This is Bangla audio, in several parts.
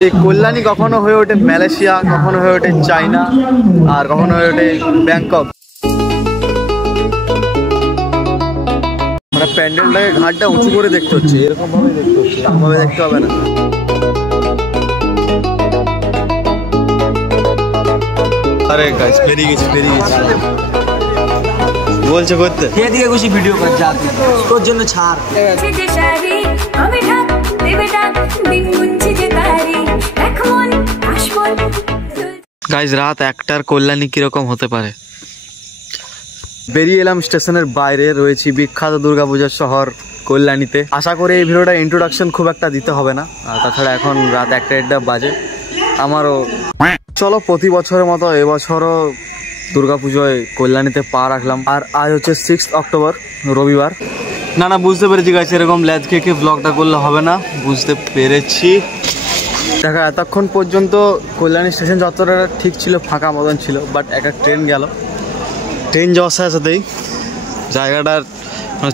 এই কল্যাণী কখনো হয়ে ওঠে মালয়েশিয়া, কখনো হয়ে ওঠে চায়না, আর কখনো হয়ে ওঠে ব্যাংকক। মানে প্যান্ডেলটাকে ঘাটটা উঁচু করে দেখতে হচ্ছে, এরকম ভাবে দেখতে হচ্ছে, এরকমভাবে দেখতে হবে না। আরে গাইস পেরিয়ে গেছি বলছে করতে এদিকে খুশি ভিডিও কর যা তোর জন্য ছাড়। গাইস রাত 1টার কল্যাণী কিরকম হতে পারে। বেরিয়ে এলাম স্টেশনের বাইরে, রয়েছি বিখ্যাত দুর্গাপূজার শহর কল্যাণীতে। আশা করি এই ভিডিওটা ইন্ট্রোডাকশন খুব একটা দিতে হবে না, আর তাছাড়া এখন রাত 1টা বাজে। আমারও চলো প্রতি বছরের মতো এবছরও দুর্গাপুজোয় কল্যাণীতে পা রাখলাম। আর আজ হচ্ছে 6 অক্টোবর রবিবার। না বুঝতে পেরেছি গাইস, এরকম ল্যাদ খেয়ে ব্লগটা করলে হবে না, বুঝতে পেরেছি। দেখো এতক্ষণ পর্যন্ত কল্যাণী স্টেশন চত্বরটা ঠিক ছিল, ফাঁকা মতন ছিল, বাট একটা ট্রেন গেল। ট্রেন যাওয়ার সাথেই জায়গাটার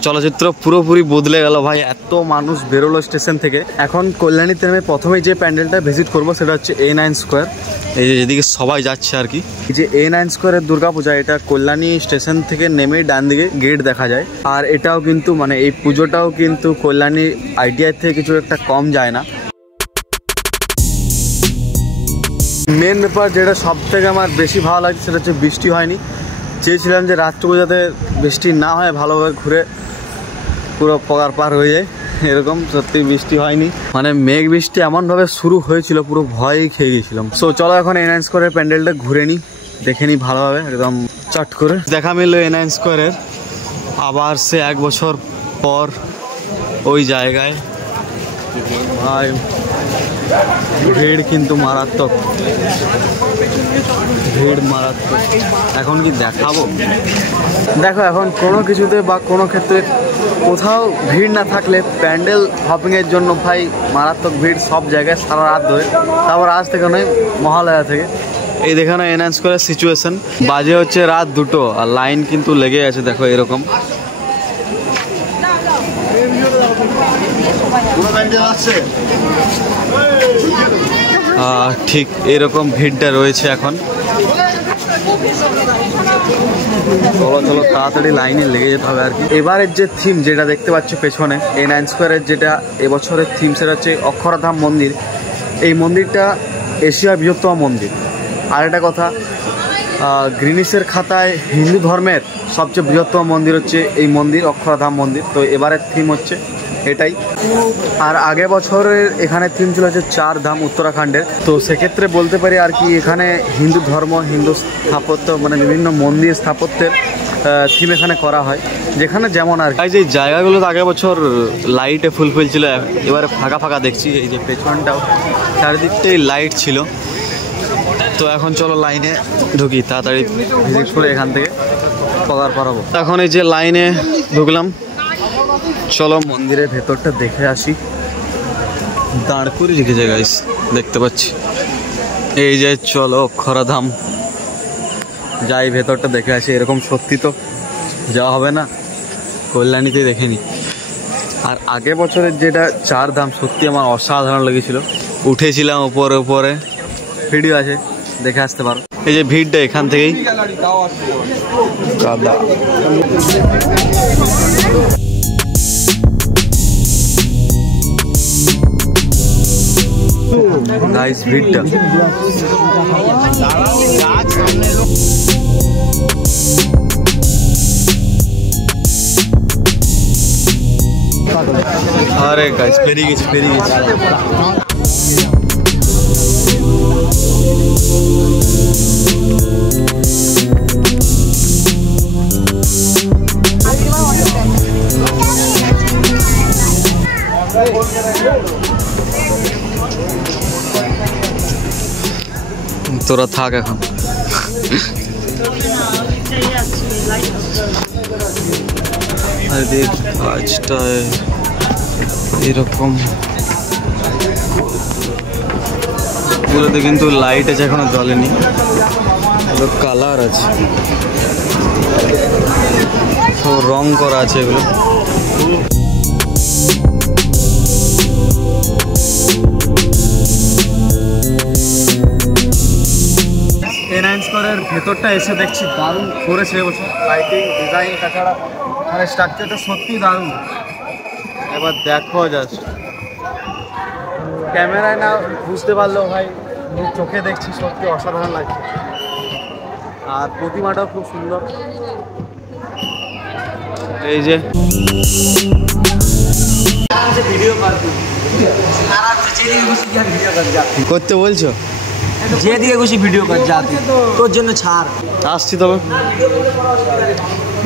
চলচ্চিত্র পুরোপুরি বদলে গেল ভাই। এত মানুষ বেরোলো স্টেশন থেকে। এখন কল্যাণীতে নেমে প্রথমেই যে প্যান্ডেলটা ভিজিট করব সেটা হচ্ছে A9 স্কোয়ার। এই যে যেদিকে সবাই যাচ্ছে আর কি, এই যে A9 স্কোয়ারের দুর্গাপূজা, এটা কল্যাণী স্টেশন থেকে নেমেই ডান দিকে গেট দেখা যায়। আর এটাও কিন্তু মানে এই পুজোটাও কিন্তু কল্যাণী ITI থেকে কিছু একটা কম যায় না। মেন ব্যাপার যেটা সব থেকে আমার বেশি ভালো লাগছে সেটা হচ্ছে বৃষ্টি হয়নি। চেয়েছিলাম যে রাতটুকু যাতে বৃষ্টি না হয়, ভালোভাবে ঘুরে পুরো পগার পার হয়ে যায়, এরকম সত্যি বৃষ্টি হয়নি। মানে মেঘ বৃষ্টি এমনভাবে শুরু হয়েছিল, পুরো ভয়ই খেয়ে গেছিলাম। সো চলো এখন A9 স্কোয়ারের প্যান্ডেলটা ঘুরে নিই, দেখে নিই ভালোভাবে, একদম চট করে। দেখা মিললো A9 স্কোয়ারের, আবার সে 1 বছর পর ওই জায়গায়। ভাই ভিড় কিন্তু মারাত্মক, এখন কি দেখাবো? দেখো এখন কোনো কিছুতে বা কোনো ক্ষেত্রে কোথাও ভিড় না থাকলে প্যান্ডেল হপিংয়ের জন্য ভাই মারাত্মক ভিড় সব জায়গায় সারা রাত ধরে। তারপর আজ থেকে নয়, মহালয়া থেকে। এই দেখো না A9 স্কোয়ারের সিচুয়েশন, বাজে হচ্ছে রাত 2টো আর লাইন কিন্তু লেগে আছে, দেখো এরকম। ঠিক এরকম ভিড়টা রয়েছে এখন। চলো তাড়াতাড়ি লাইনে লেগে যেতে হবে আর কি। এবারের যে থিম যেটা দেখতে পাচ্ছ পেছনে A9 স্কোয়ারের, যেটা এবছরের থিম সেটা হচ্ছে অক্ষরধাম মন্দির। এই মন্দিরটা এশিয়ার বৃহত্তম মন্দির। আর একটা কথা, গ্রিনিসের খাতায় হিন্দু ধর্মের সবচেয়ে বৃহত্তম মন্দির হচ্ছে এই মন্দির, অক্ষরধাম মন্দির। তো এবারের থিম হচ্ছে এটাই। আর আগে বছরের এখানে থিম ছিল হচ্ছে 4 ধাম উত্তরাখণ্ডের। তো সেক্ষেত্রে বলতে পারি আর কি এখানে হিন্দু ধর্ম, হিন্দু স্থাপত্য, মানে বিভিন্ন মন্দির স্থাপত্যের থিম এখানে করা হয়, যেখানে যেমন আর কি। যে জায়গাগুলো তো আগের বছর লাইটে ফুলফিল ছিল, এবারে ফাঁকা দেখছি। এই যে পেছনটাও চারিদিকটাই লাইট ছিল। তো এখন চলো লাইনে ঢুকি, তাড়াতাড়ি ভিজিট করে এখান থেকে পগার পারাবো। এখন এই যে লাইনে ঢুকলাম, চলো মন্দিরের ভেতরটা দেখে আসি। দাঁড় করে রেখেছে গাইস, দেখতে পাচ্ছি। এই যে চলো অক্ষরধাম যাই, ভেতরটা দেখে আসি। এরকম সত্যি তো যাওয়া হবে না, কল্যাণীতে দেখেনি। আর আগে বছরের যেটা 4 ধাম সত্যি আমার অসাধারণ লেগেছিল, উঠেছিলাম উপরে, ভিডিও আছে দেখে আসতে পারো। এই যে ভিড়টা এখান থেকেই কাদা। গাইস ভিড়টা আরে গাইস পেরিয়ে গেছি। তোরা থাক এখন। কাজটায় এরকম এগুলোতে কিন্তু লাইট আছে, এখনো জ্বলেনি, এগুলো কালার আছে, সব রং করা আছে এগুলো। প্যান্ডেলের ভেতরটা এসে দেখছি দারুণ করেছে এবছর, লাইটিং ডিজাইন তাছাড়া মানে স্ট্রাকচারটা সত্যি দারুণ। এবার দেখো জাস্ট ক্যামেরায় না বুঝতে পারলেও ভাই চোখে দেখছি সত্যি অসাধারণ লাগছে। আর প্রতিমাটাও খুব সুন্দর। এই যে করতে বলছো, যেদিকে খুশি ভিডিও কর যা, তোর জন্য ছাড়। আসছি তবে।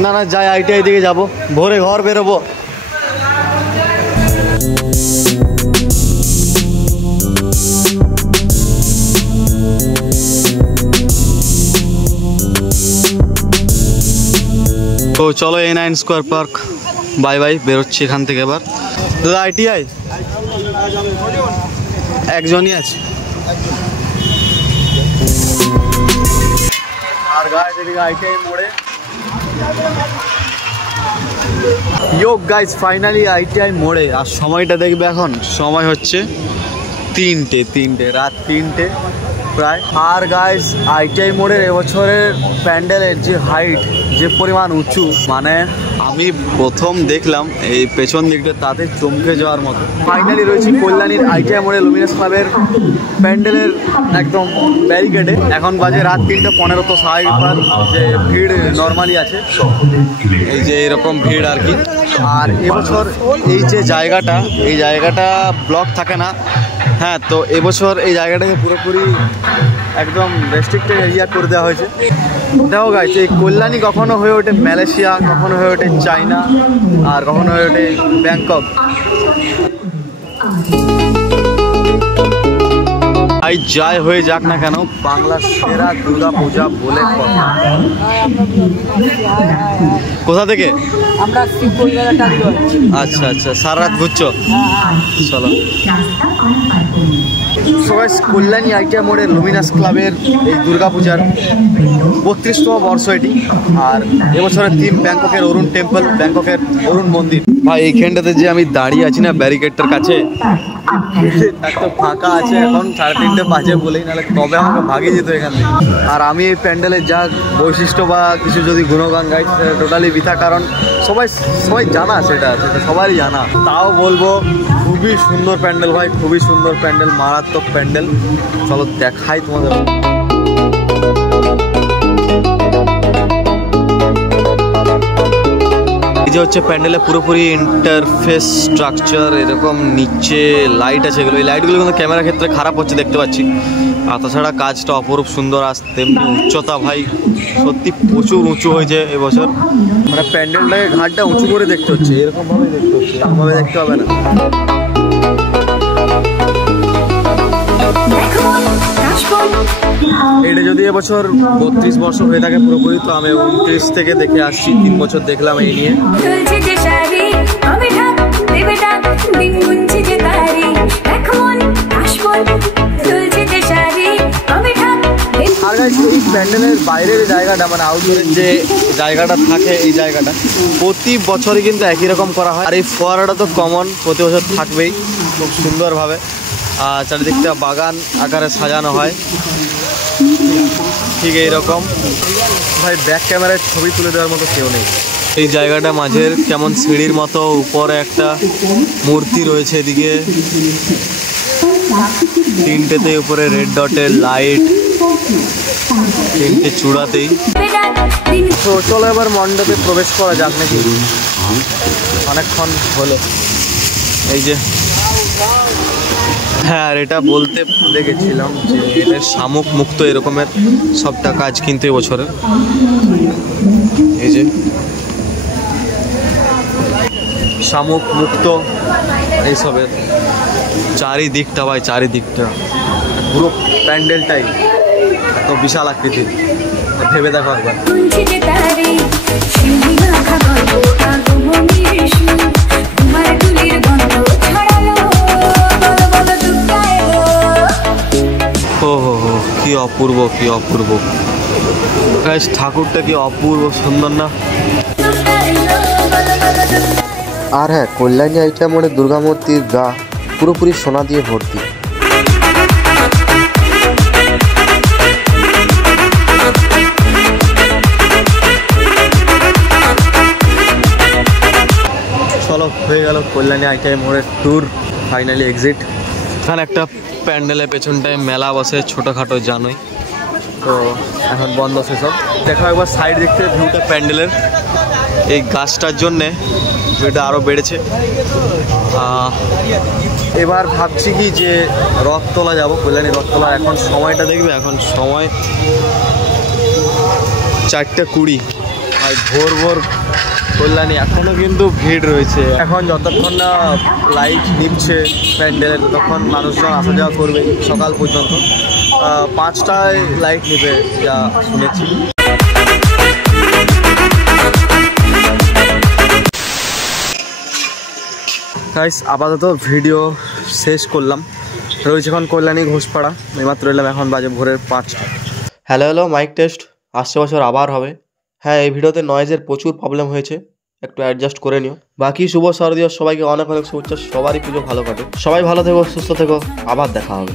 না না যাই, ITI দিকে যাবো, ভোরে ঘর বেরোবো। তো চলো A9 square park, bye bye, বেরোচ্ছি এখান থেকে এবার। দাদা ITI একজনই আছে। আর গাইস এদিকে ITI মোড়ে গাইস ফাইনালি ITI মোড়ে। আর সময়টা দেখবে এখন, সময় হচ্ছে 3টে, রাত 3টে প্রায়। আর গাইস ITI মোড়ের এবছরের প্যান্ডেলের যে হাইট, যে পরিমাণ উঁচু, মানে আমি প্রথম দেখলাম এই পেছন দিকটা, তাতে চমকে যাওয়ার মতো। ফাইনালি রয়েছে কল্যাণীর ITI মোড়ে লুমিনাস ক্লাবের প্যান্ডেলের একদম ব্যারিকেডে। এখন বাজে রাত 3:15। তো স্বাভাবিক যে ভিড় নর্মালি আছে, এই যে এরকম ভিড় আর কি। আর এবছর এই যে জায়গাটা, এই জায়গাটা ব্লক থাকে না। হ্যাঁ, তো এবছর এই জায়গাটাকে পুরোপুরি একদম রেস্ট্রিক্টেড এরিয়া করে দেওয়া হয়েছে। দেখো গাইস, এই কল্যাণী কখনো হয়ে ওঠে মালয়েশিয়া, কখনো হয়ে ওঠে চায়না, আর কখনো হয়ে ওঠে ব্যাংকক। তাই যাই হয়ে যাক না কেন, বাংলার সেরা দুর্গা পূজা বলে কথা। কোথা থেকে? আচ্ছা আচ্ছা, সারা রাত ঘুরছো? চলো। সবাই কল্যাণী ITI মোড়ে লুমিনাস ক্লাবের এই দুর্গাপূজার 32তম বর্ষ এটি। আর এবছরের থিম ব্যাংককের অরুণ টেম্পল, ব্যাংককের অরুণ মন্দির। ভাই এইখানটাতে যে আমি দাঁড়িয়ে আছি না ব্যারিকেডটার কাছে, একদম ফাঁকা আছে এখন, 3:30 বাজে বলেই, নাহলে তবে আমাকে ভাগিয়ে যেত এখান থেকে। আর আমি এই প্যান্ডেলের যা বৈশিষ্ট্য বা কিছু যদি গুণগান গাই, টোটালি বৃথা, কারণ সবাই জানা, সেটা সবারই জানা। তাও বলবো খুবই সুন্দর প্যান্ডেল ভাই, খুবই সুন্দর প্যান্ডেল, মারাত্মক প্যান্ডেল। চলো দেখাই তোমাদের। এই যে হচ্ছে প্যান্ডেলে পুরোপুরি ইন্টারফেস স্ট্রাকচার, এরকম নিচে লাইট আছে, এগুলো এই লাইটগুলো কিন্তু ক্যামেরার ক্ষেত্রে খারাপ হচ্ছে দেখতে পাচ্ছি। আর তাছাড়া কাজটা অপরূপ সুন্দর। আর তেমনি উচ্চতা ভাই সত্যি প্রচুর উঁচু হয়েছে এবছর, মানে প্যান্ডেলটাকে ঘাটটা উঁচু করে দেখতে হচ্ছে, এরকমভাবে দেখতে হচ্ছে, এরকমভাবে দেখতে হবে না। এটা যদি এবছর 32 বছর হয়ে থাকে পুরোপুরি, তো আমি 29 থেকে দেখে আসছি, 3 বছর দেখলাম এই নিয়ে। আর গাইস এই প্যান্ডেলের বাইরের জায়গাটা, মানে আউটডোরের যে জায়গাটা থাকে, এই জায়গাটা প্রতি বছরই কিন্তু একই রকম করা হয়। আর এই ফোয়ারাটা তো কমন, প্রতি বছর থাকবেই খুব সুন্দরভাবে। আর চারিদিকটা বাগান আকারে সাজানো হয় ঠিক এইরকম। ভাই ব্যাক ক্যামেরায় ছবি তুলে দেওয়ার মতো কেউ নেই। এই জায়গাটা মাঝের কেমন সিঁড়ির মতো, উপরে একটা মূর্তি রয়েছে, এদিকে 3টেতে উপরে রেড ডটের লাইট, 3টে চূড়াতেই। তো চলো এবার মণ্ডপে প্রবেশ করা যাক নাকি, অনেকক্ষণ হলো। এই যে হ্যাঁ, আর এটা বলতে ভুলে গেছিলাম যে এদের শামুক মুক্ত এরকমের সবটা কাজ কিন্তু এবছরের। এই যে শামুক মুক্ত এইসবের চারিদিকটা, ভাই চারিদিকটা পুরো প্যান্ডেলটাই এত বিশাল আকৃতির, ভেবে দেখো একবার। কি অপূর্ব, কি অপূর্ব গাইস, ঠাকুরটা কি অপূর্ব সুন্দর না? আর হ্যাঁ, কল্যাণী ITI মোড়ে দুর্গা মূর্তির গা পুরোপুরি সোনা দিয়ে ভর্তি। গেল কল্যাণী আইটিআই মোড়ের ট্যুর ফাইনালি এক্সিট। এখানে একটা প্যান্ডেলের পেছনটায় মেলা বসে ছোটোখাটো জানোই, তো এখন বন্ধ সেসব। দেখো একবার সাইড দেখতে ভিউটা প্যান্ডেলের, এই গাছটার জন্যে ভিউটা আরও বেড়েছে। এবার ভাবছি কি যে রথতলা যাব, কল্যাণী রথতলা। এখন সময়টা দেখবে, এখন সময় 4:20 আর ভোর ভোর কল্যাণী এখনও কিন্তু ভিড় রয়েছে। এখন যতক্ষণ না লাইট নিচ্ছে প্যান্ডেলে ততক্ষণ মানুষজন আসা যাওয়া করবে সকাল পর্যন্ত। 5টায় লাইট নেবে যা শুনেছি। গাইস আপাতত ভিডিও শেষ করলাম। রয়েছে এখন কল্যাণী ঘোষপাড়া, এইমাত্র এলাম, এখন বাজে ভোরের 5টা। হ্যালো মাইক টেস্ট, আসছে বছর আবার হবে। হ্যাঁ, এই ভিডিওতে নয়েজের প্রচুর প্রবলেম হয়েছে, একটু অ্যাডজাস্ট করে নিও। বাকি শুভ শারদীয় সবাইকে অনেক অনেক শুভেচ্ছা, সবারই পুজো ভালো কাটে, সবাই ভালো থেকো, সুস্থ থেকো, আবার দেখা হবে।